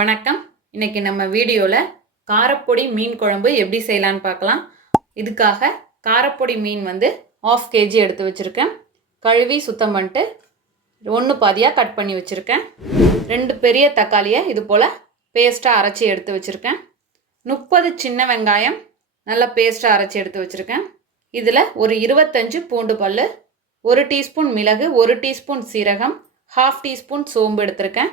வணக்கம். இன்னைக்கு நம்ம வீடியோவில் காரப்பொடி மீன் குழம்பு எப்படி செய்யலான்னு பார்க்கலாம். இதுக்காக காரப்பொடி மீன் 1/2 kg எடுத்து வச்சுருக்கேன். கழுவி சுத்தம் பண்ணிட்டு 1 பாதியாக கட் பண்ணி வச்சுருக்கேன். 2 பெரிய தக்காளியை இது போல் பேஸ்ட்டாக அரைச்சி எடுத்து வச்சுருக்கேன். 30 சின்ன வெங்காயம் நல்லா பேஸ்ட்டாக அரைச்சி எடுத்து வச்சுருக்கேன். இதில் ஒரு 25 பூண்டு பல், 1 டீஸ்பூன் மிளகு, 1 டீஸ்பூன் சீரகம், 1/2 டீஸ்பூன் சோம்பு எடுத்திருக்கேன்,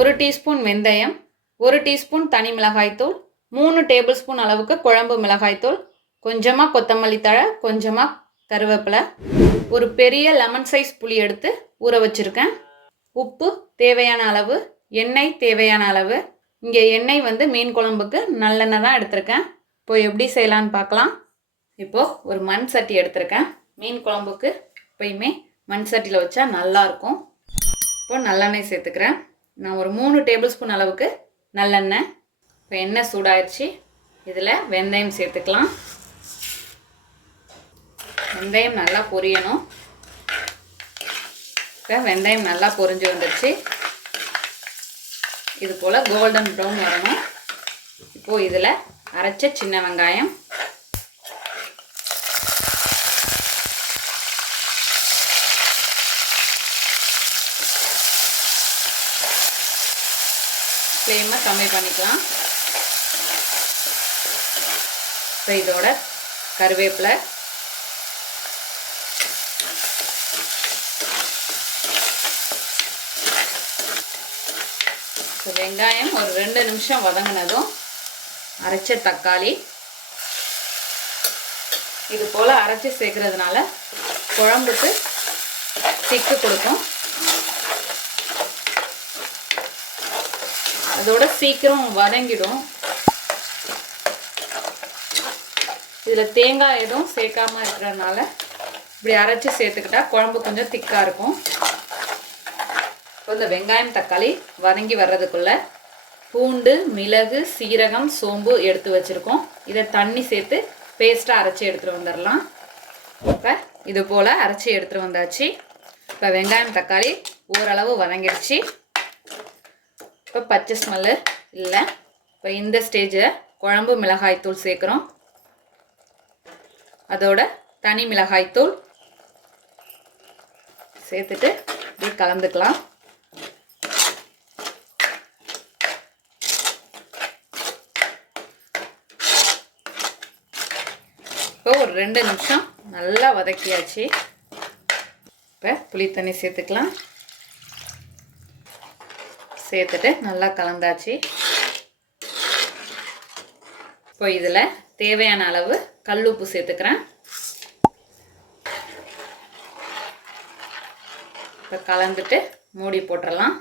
1 டீஸ்பூன் வெந்தயம், 1 டீஸ்பூன் தனி மிளகாய்த்தூள், 3 டேபிள் ஸ்பூன் அளவுக்கு குழம்பு மிளகாய்த்தூள், கொஞ்சமாக கொத்தமல்லி தழை, கொஞ்சமாக கருவேப்பிலை, ஒரு பெரிய லெமன் சைஸ் புளி எடுத்து ஊற வச்சுருக்கேன். உப்பு தேவையான அளவு, எண்ணெய் தேவையான அளவு. இங்கே எண்ணெய் மீன் குழம்புக்கு நல்லெண்ணெய் தான் எடுத்திருக்கேன். இப்போ எப்படி செய்யலான்னு பார்க்கலாம். இப்போது ஒரு மண் சட்டி எடுத்திருக்கேன். மீன் குழம்புக்கு எப்பயுமே மண் சட்டியில் வச்சா நல்லாயிருக்கும். இப்போ நல்லெண்ணெய் சேர்த்துக்கிறேன். நான் ஒரு 3 டேபிள் ஸ்பூன் அளவுக்கு நல்லெண்ணெய். இப்போ எண்ணெய் சூடாயிடுச்சு. இதில் வெந்தயம் சேர்த்துக்கலாம். வெந்தயம் நல்லா பொரியணும். இப்போ வெந்தயம் நல்லா பொரிஞ்சு வந்துடுச்சு. இது போல் கோல்டன் ப்ரௌன் வரணும். இப்போது இதில் அரைச்ச சின்ன வெங்காயம், ஃப்ளேமை கம்மி பண்ணிக்கலாம். இப்போ இதோட கருவேப்பிலை, இப்போ வெங்காயம் ஒரு 2 நிமிஷம் வதங்கினதும் அரைச்ச தக்காளி. இது போல் அரைச்சி சேர்க்கறதுனால குழம்புக்கு திக்கு கொடுக்கும். அதோட சீக்கிரம் வதங்கிடும். இதில் தேங்காய் எதுவும் சேர்க்காமல் இருக்கிறதுனால இப்படி அரைச்சி சேர்த்துக்கிட்டா குழம்பு கொஞ்சம் திக்காக இருக்கும். இப்போ இந்த வெங்காயம் தக்காளி வதங்கி வர்றதுக்குள்ளே பூண்டு, மிளகு, சீரகம், சோம்பு எடுத்து வச்சுருக்கோம். இதை தண்ணி சேர்த்து பேஸ்ட்டாக அரைச்சி எடுத்துகிட்டு வந்துடலாம். இப்போ இது போல் அரைச்சி எடுத்துகிட்டு வந்தாச்சு. இப்போ வெங்காயம் தக்காளி ஓரளவு வதங்கிடுச்சு. இப்போ பச்சை ஸ்மெல்லு இல்லை. இப்போ இந்த ஸ்டேஜில் குழம்பு மிளகாய்த்தூள் சேர்க்குறோம். அதோட தனி மிளகாய்த்தூள் சேர்த்துட்டு இப்படி கலந்துக்கலாம். இப்போ ஒரு 2 நிமிஷம் நல்லா வதக்கியாச்சு. இப்போ புளி தண்ணி சேர்த்துக்கலாம். சேர்த்துட்டு நல்லா கலந்தாச்சு. இப்போ இதில் தேவையான அளவு கல்லுப்பு சேர்த்துக்கிறேன். இப்போ கலந்துட்டு மூடி போட்டுடலாம்.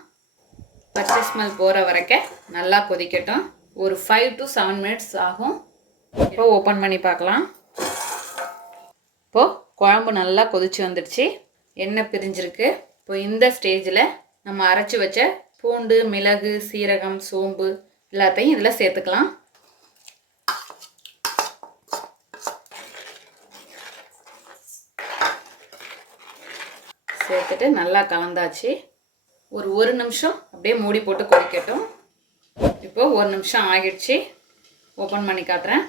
பச்சை ஸ்மெல் போகிற வரைக்கும் நல்லா கொதிக்கட்டும். ஒரு 5 to 7 மினிட்ஸ் ஆகும். இப்போ ஓப்பன் பண்ணி பார்க்கலாம். இப்போது குழம்பு நல்லா கொதிச்சு வந்துடுச்சு. எண்ணெய் பிரிஞ்சிருக்கு. இப்போ இந்த ஸ்டேஜில் நம்ம அரைச்சி வச்ச பூண்டு, மிளகு, சீரகம், சோம்பு எல்லாத்தையும் இதில் சேர்த்துக்கலாம். சேர்த்துட்டு நல்லா கலந்தாச்சு. ஒரு 1 நிமிஷம் அப்படியே மூடி போட்டு கொதிக்கட்டும். இப்போது 1 நிமிஷம் ஆகிடுச்சு. ஓப்பன் பண்ணி காட்டுறேன்.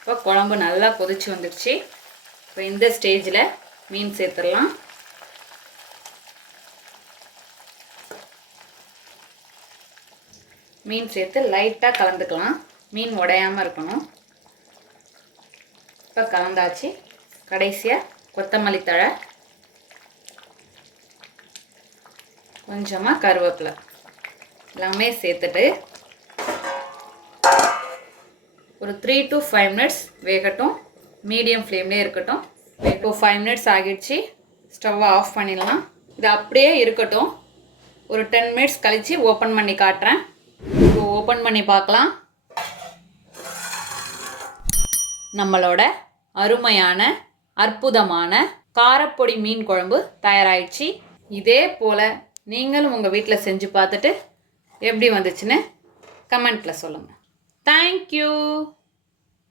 இப்போ குழம்பு நல்லா கொதிச்சு வந்துடுச்சு. இப்போ இந்த ஸ்டேஜில் மீன் சேர்த்துடலாம். மீன் சேர்த்து லைட்டாக கலந்துக்கலாம். மீன் உடையாமல் இருக்கணும். இப்போ கலந்தாச்சு. கடைசியாக கொத்தமல்லி தழை, கொஞ்சமாக கருவேப்பிலை எல்லாமே சேர்த்துட்டு ஒரு 3 to 5 மினிட்ஸ் வேகட்டும். மீடியம் ஃப்ளேம்லேயே இருக்கட்டும். இப்போ 5 மினிட்ஸ் ஆகிடுச்சு. ஸ்டவ்வை ஆஃப் பண்ணிடலாம். இது அப்படியே இருக்கட்டும். ஒரு 10 மினிட்ஸ் கழித்து ஓப்பன் பண்ணி காட்டுறேன். இப்போ ஓப்பன் பண்ணி பார்க்கலாம். நம்மளோட அருமையான அற்புதமான காரப்பொடி மீன் குழம்பு தயாராகிடுச்சு. இதே போல் நீங்களும் உங்கள் வீட்டில் செஞ்சு பார்த்துட்டு எப்படி வந்துச்சுன்னு கமெண்ட்டில் சொல்லுங்கள். தேங்க்யூ.